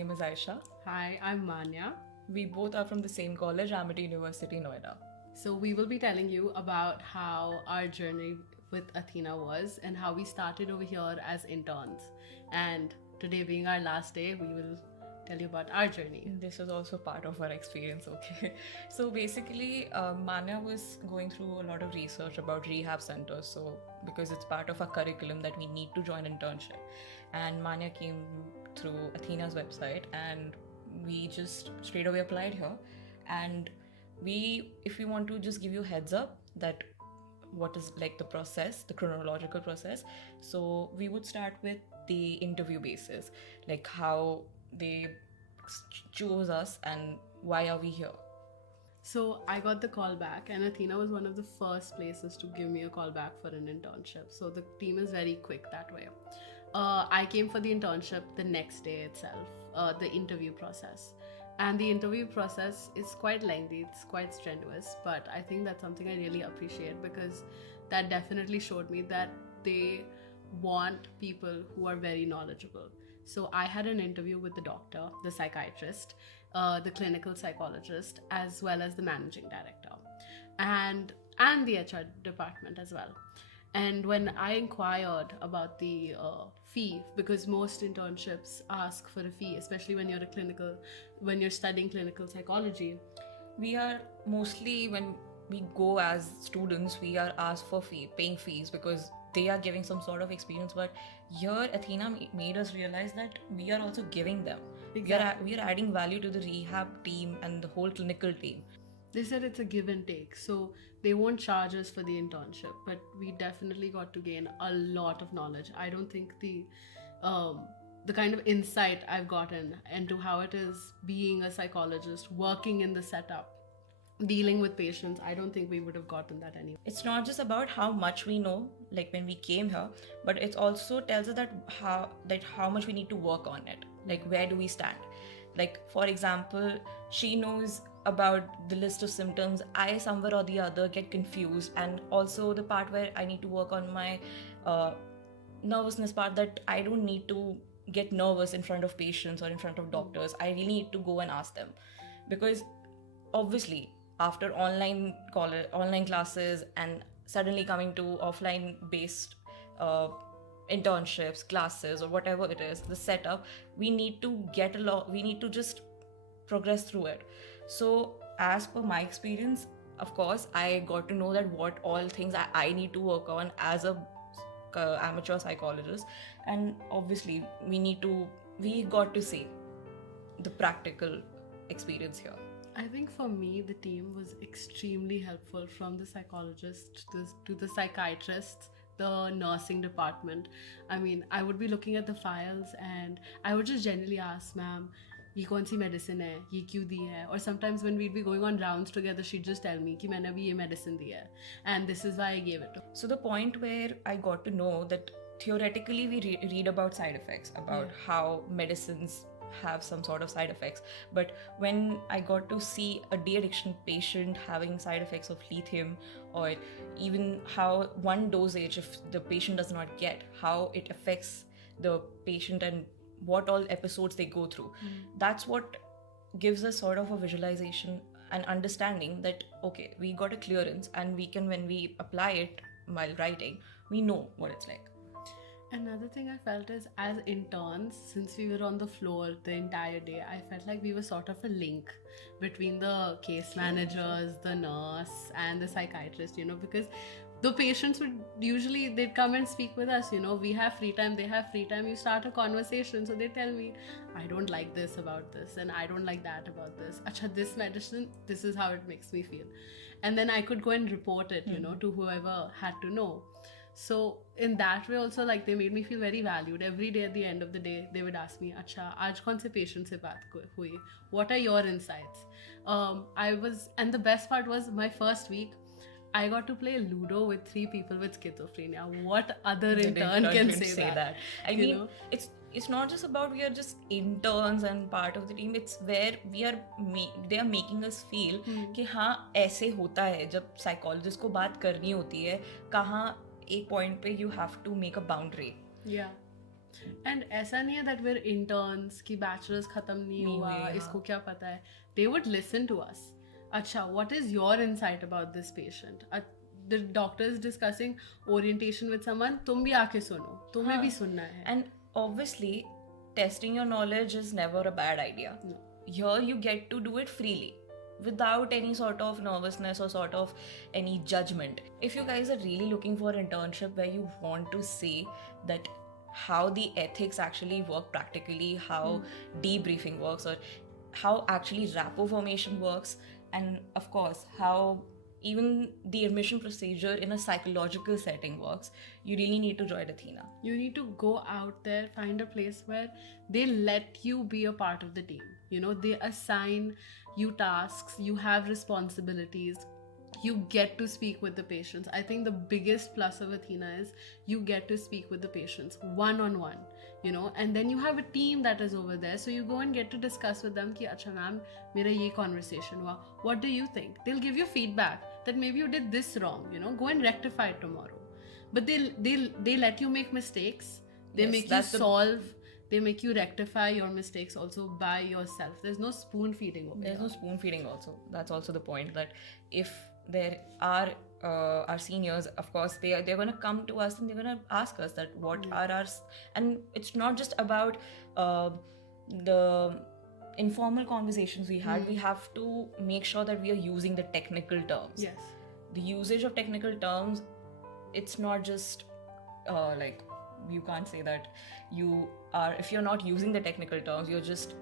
name is Aisha. Hi, I'm Manya. We both are from the same college, Amity University, Noida. So, we will be telling you about how our journey with Athena was and how we started over here as interns. And today, being our last day, we will tell you about our journey. This is also part of our experience, okay? So basically, Manya was going through a lot of research about rehab centers. So, because it's part of our curriculum that we need to join internship. And Manya came through Athena's website and we just straight away applied here. And if we want to just give you heads up that what is like the process, the chronological process. So we would start with the interview basis, like how they chose us and why are we here. So I got the call back, and Athena was one of the first places to give me a call back for an internship. So the team is very quick that way. I came for the internship the next day itself, the interview process. And the interview process is quite lengthy, it's quite strenuous, but I think that's something I really appreciate because that definitely showed me that they want people who are very knowledgeable. So I had an interview with the doctor, the psychiatrist, the clinical psychologist, as well as the managing director, and the HR department as well. And when I inquired about the fee, because most internships ask for a fee, especially when you're studying clinical psychology. We are mostly, when we go as students, we are asked for paying fees because they are giving some sort of experience. But here, Athena made us realize that we are also giving them. Exactly. We are adding value to the rehab team and the whole clinical team. They said it's a give and take, so they won't charge us for the internship, but we definitely got to gain a lot of knowledge. I don't think the kind of insight I've gotten into how it is being a psychologist, working in the setup, dealing with patients, I don't think we would have gotten that anyway. It's not just about how much we know, like when we came here, but it also tells us that how much we need to work on it. Like where do we stand? Like for example, she knows about the list of symptoms. I somewhere or the other get confused, and also the part where I need to work on my nervousness part, that I don't need to get nervous in front of patients or in front of doctors. I really need to go and ask them, because obviously after online classes and suddenly coming to offline based internships, classes, or whatever it is, the setup, we need to just progress through it. So as per my experience, of course, I got to know that what all things I need to work on as a amateur psychologist. And obviously we got to see the practical experience here. I think for me, the team was extremely helpful, from the psychologist to the psychiatrists, the nursing department. I mean, I would be looking at the files and I would just generally ask, ma'am, ये कौन सी medicine है, ये क्यों दी है? Or sometimes when we'd be going on rounds together, she'd just tell me कि मैंने अभी ये medicine दी है and this is why I gave it. So the point where I got to know that theoretically we read about side effects, about how medicines have some sort of side effects, but when I got to see a de-addiction patient having side effects of lithium, or even how one dosage, if the patient does not get, how it affects the patient and what all episodes they go through, that's what gives us sort of a visualization and understanding that okay, we got a clearance, and we can, when we apply it while writing, we know what it's like. Another thing I felt is, as interns, since we were on the floor the entire day, I felt like we were sort of a link between the case managers, the nurse, and the psychiatrist, because the patients they'd come and speak with us, we have free time, they have free time, you start a conversation, so they tell me, I don't like this about this, and I don't like that about this. Acha, this medicine, this is how it makes me feel. And then I could go and report it, to whoever had to know. So in that way also, like, they made me feel very valued. Every day at the end of the day, they would ask me, "Acha, aaj kaun se patient se baat hui? What are your insights?" And the best part was, my first week, I got to play Ludo with 3 people with schizophrenia. What other intern can say that? I mean, it's not just about we are just interns and part of the team. It's where they are making us feel कि हाँ ऐसे होता है जब psychologist को बात करनी होती है, कहाँ एक point पे you have to make a boundary. Yeah. And ऐसा नहीं है that we're interns कि bachelor's खत्म नहीं हुआ, इसको क्या पता है. They would listen to us. अच्छा, what is your insight about this patient? The doctor is discussing orientation with someone, तुम भी आके सुनो, तुम्हें भी सुनना है. And obviously, testing your knowledge is never a bad idea. No. Here you get to do it freely without any sort of nervousness or sort of any judgment. If you guys are really looking for an internship where you want to see that how the ethics actually work practically, how debriefing works, or how actually rapport formation works, and of course how even the admission procedure in a psychological setting works, you really need to join Athena. You need to go out there, find a place where they let you be a part of the team. You know, they assign you tasks, you have responsibilities, you get to speak with the patients. I think the biggest plus of Athena is you get to speak with the patients one-on-one, you know, and then you have a team that is over there, so you go and get to discuss with them ki acha ma'am mera ye conversation hua, what do you think? They'll give you feedback that maybe you did this wrong, you know, go and rectify it tomorrow. But they let you make mistakes, they Yes, make you solve, they make you rectify your mistakes also by yourself. There's no spoon feeding over There's here. no spoon feeding also. That's also the point, that if there are our seniors, of course they're going to come to us and they're going to ask us that what are our, and it's not just about the informal conversations we had. We have to make sure that we are using the technical terms. Yes. The usage of technical terms, it's not just like, you can't say that you are, if you're not using the technical terms, you're just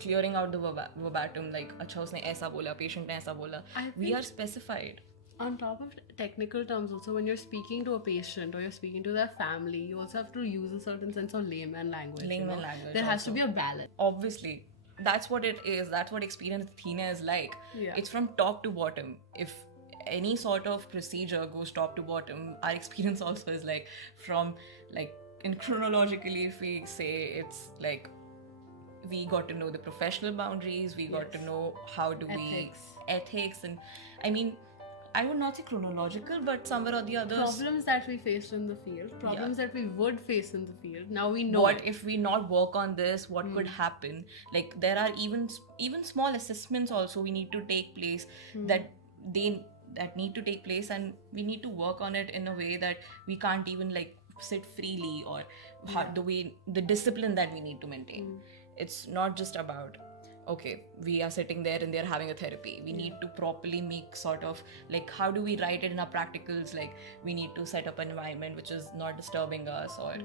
clearing out the verbatim, like acha usne aisa bola, patient ne aisa bola. We are specified. On top of technical terms also, when you're speaking to a patient or you're speaking to their family, you also have to use a certain sense of layman language. Layman language There has also. to be a balance. Obviously, that's what it is. That's what experience with Athena is like. Yeah. It's from top to bottom. If any sort of procedure goes top to bottom, our experience also is like from, like, in chronologically, if we say, it's like we got to know the professional boundaries, we got to know how do ethics, and I mean, I would not say chronological, but somewhere or the other, Problems that we faced in the field, problems that we would face in the field, now we know what it. if we not work on this, what could happen. Like, there are even small assessments also we need to take place, that need to take place, and we need to work on it in a way that we can't even like sit freely, or the discipline that we need to maintain. It's not just about, okay, we are sitting there and they're having a therapy. We need to properly make sort of like, how do we write it in our practicals? Like, we need to set up an environment which is not disturbing us, or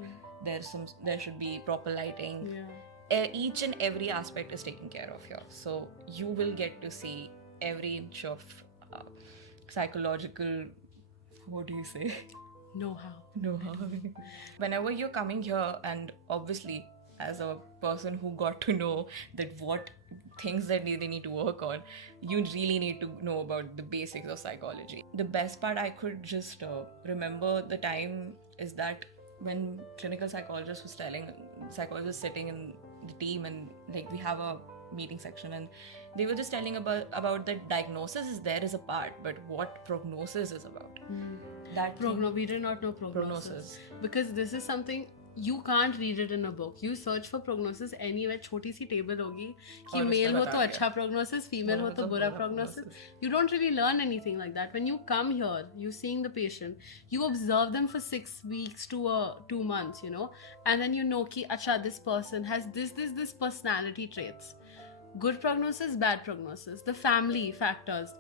there should be proper lighting. Each and every aspect is taken care of here, so you will get to see every inch of psychological, what do you say, know-how. Whenever you're coming here, and obviously as a person who got to know that what things that they need to work on, you really need to know about the basics of psychology. The best part I could just remember the time is that when clinical psychologist was sitting in the team, and like we have a meeting section, and they were just telling about the diagnosis is a part, but what prognosis is about. We did not know prognosis. Because this is something you can't read it in a book. You search for prognosis anywhere, छोटी सी table होगी कि male हो तो अच्छा prognosis, female हो तो बुरा prognosis. You don't really learn anything like that. When you come here, you seeing the patient, you observe them for 6 weeks to 2 months, you know, and then you know कि अच्छा this person has this personality traits. Good prognosis, bad prognosis. The family factors,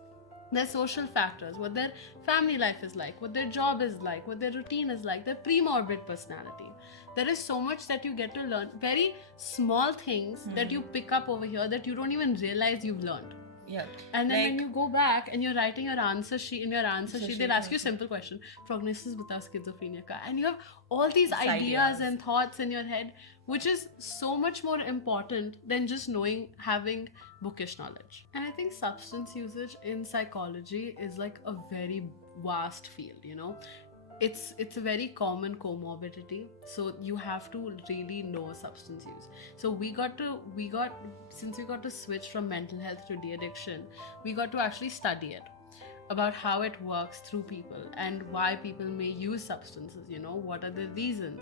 their social factors, what their family life is like, what their job is like, what their routine is like, their pre-morbid personality. There is so much that you get to learn. Very small things that you pick up over here that you don't even realize you've learned. Yeah. And then when you go back and you're writing your answer sheet, in your answer sheet, they'll ask you a simple question. Prognosis bata schizophrenia ka. And you have all these ideas and thoughts in your head, which is so much more important than just having bookish knowledge. And I think substance usage in psychology is like a very vast field, you know. It's a very common comorbidity, so you have to really know substance use. So since we got to switch from mental health to de-addiction, we got to actually study it. about how it works through people and why people may use substances, what are the reasons,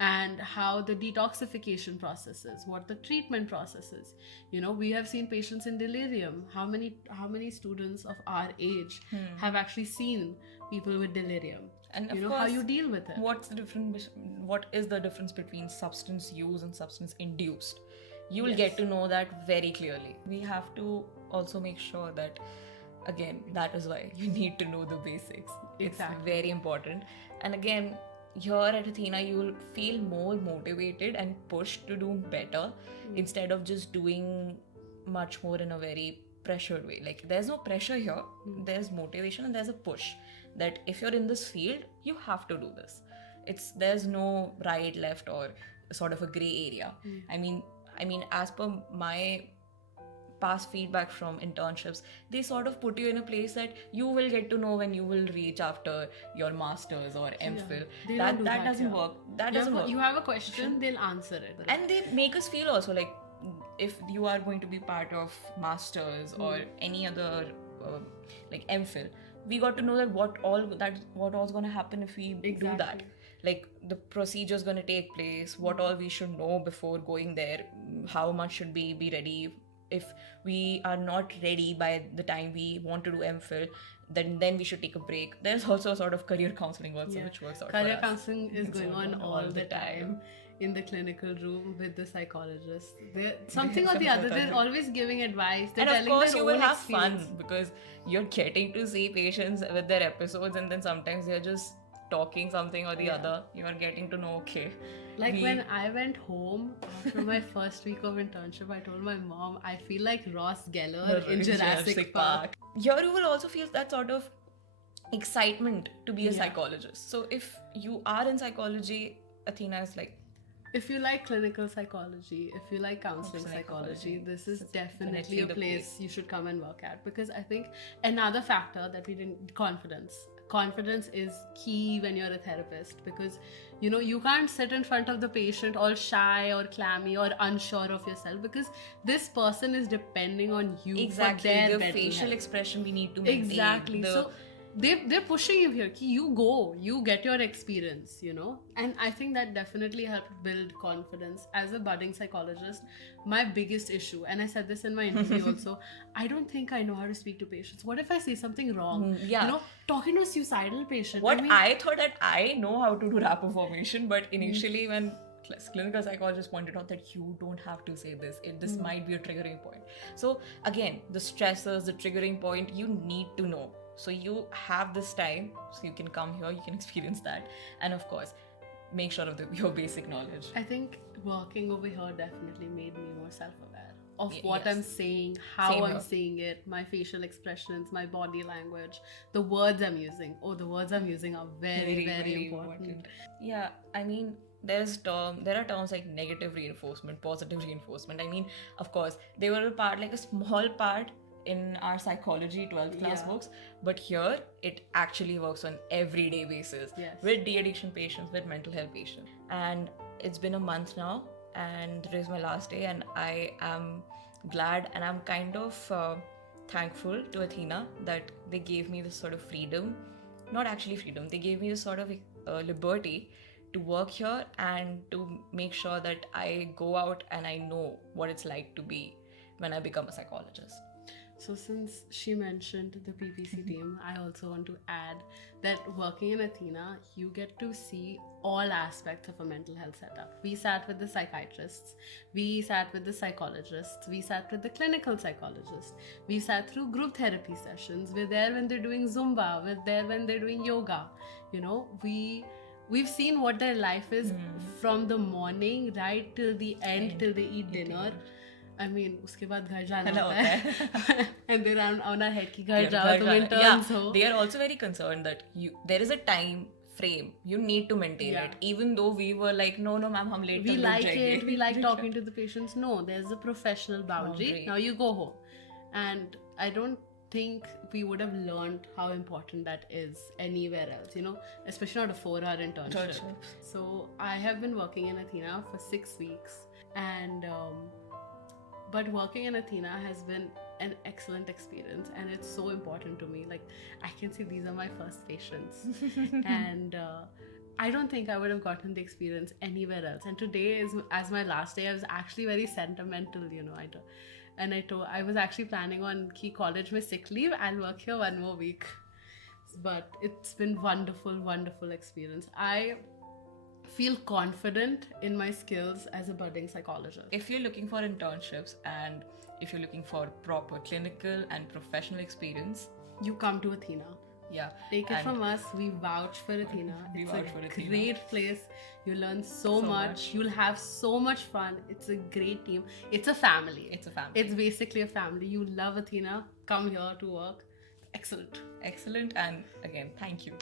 and how the detoxification processes, what the treatment processes. We have seen patients in delirium. How many students of our age have actually seen people with delirium? And of How course, you deal with it. what is the difference between substance use and substance induced? You'll Yes. get to know that very clearly. We have to also make sure that, again, that is why you need to know the basics. Exactly. It's very important. And again, here at Athena, you'll feel more motivated and pushed to do better instead of just doing much more in a very pressured way. Like, there's no pressure here, there's motivation and there's a push that if you're in this field, you have to do this. There's no right, left, or sort of a gray area. I mean, as per my past feedback from internships, they sort of put you in a place that you will get to know when you will reach after your masters or MPhil. They That don't do doesn't here. work. That doesn't work. You have a question, they'll answer it. And they make us feel also like, if you are going to be part of masters or any other like MPhil, we got to know that what all's going to happen if we do that. Like, the procedure is going to take place, what all we should know before going there, how much should we be ready. If we are not ready by the time we want to do MPhil, then we should take a break. There's also a sort of career counseling also, which works out. Career for us. counseling is going on all the time in the clinical room with the psychologist. Something or the other, they're always giving advice. They're And of telling course, their you will own have experience. fun because you're getting to see patients with their episodes, and then sometimes they're just talking something or the other. You are getting to know, okay. Like, when I went home after my first week of internship, I told my mom, I feel like Ross Geller in Jurassic Park. Here you will also feel that sort of excitement to be a psychologist. So if you are in psychology, Athena is like, if you like clinical psychology, if you like counseling psychology, this is definitely a place you should come and work at. Because I think another factor that we didn't, confidence is key when you're a therapist, because you can't sit in front of the patient all shy or clammy or unsure of yourself, because this person is depending on you for their the facial expression we need to maintain. Exactly. So they're pushing you here. You get your experience, and I think that definitely helped build confidence. As a budding psychologist, my biggest issue, and I said this in my interview also, I don't think I know how to speak to patients. What if I say something wrong? Talking to a suicidal patient. I thought that I know how to do rapport formation, but initially when clinical psychologists pointed out that you don't have to say this, this might be a triggering point. So again, the stressors, the triggering point, you need to know. So you have this time, so you can come here, you can experience that, and of course, make sure of your basic knowledge. I think working over here definitely made me more self-aware of what I'm saying, how I'm saying it, my facial expressions, my body language, the words I'm using. The words I'm using are very, very important. Yeah, I mean, there are terms like negative reinforcement, positive reinforcement. I mean, of course, they were a small part in our psychology 12th class books, but here it actually works on everyday basis with de-addiction patients, with mental health patients. And it's been a month now, and today is my last day, and I am glad and I'm kind of thankful to Athena that they gave me this sort of freedom. Not actually freedom, they gave me this sort of liberty to work here and to make sure that I go out and I know what it's like to be when I become a psychologist. So since she mentioned the PPC team, I also want to add that working in Athena, you get to see all aspects of a mental health setup. We sat with the psychiatrists, we sat with the psychologists, we sat with the clinical psychologists, we sat through group therapy sessions, we're there when they're doing Zumba, we're there when they're doing yoga. We've seen what their life is from the morning right till the end, till they eat dinner. I mean, उसके बाद घर जाना होता है and they're on our head कि घर जाओ तुम interns हो. They are also very concerned that there is a time frame you need to maintain it, even though we were like, no ma'am, hum late we like it, we like talking to the patients. No, there's a professional boundary. Now you go home. And I don't think we would have learned how important that is anywhere else, especially not a 4-hour internship. So I have been working in Athena for 6 weeks, and but working in Athena has been an excellent experience, and it's so important to me. Like, I can see these are my first patients, and I don't think I would have gotten the experience anywhere else. And today is as my last day. I was actually very sentimental, I was actually planning on key college my sick leave and work here one more week. But it's been wonderful experience. I feel confident in my skills as a budding psychologist. If you're looking for internships and if you're looking for proper clinical and professional experience, You come to Athena. yeah, Take it and from us. We vouch for Athena. We It's vouch a for Athena. great place. You learn so much. You'll have so much fun. It's a great team. It's a family. It's a family. It's basically a family. You love Athena. Come here to work. Excellent. Excellent, and again, thank you.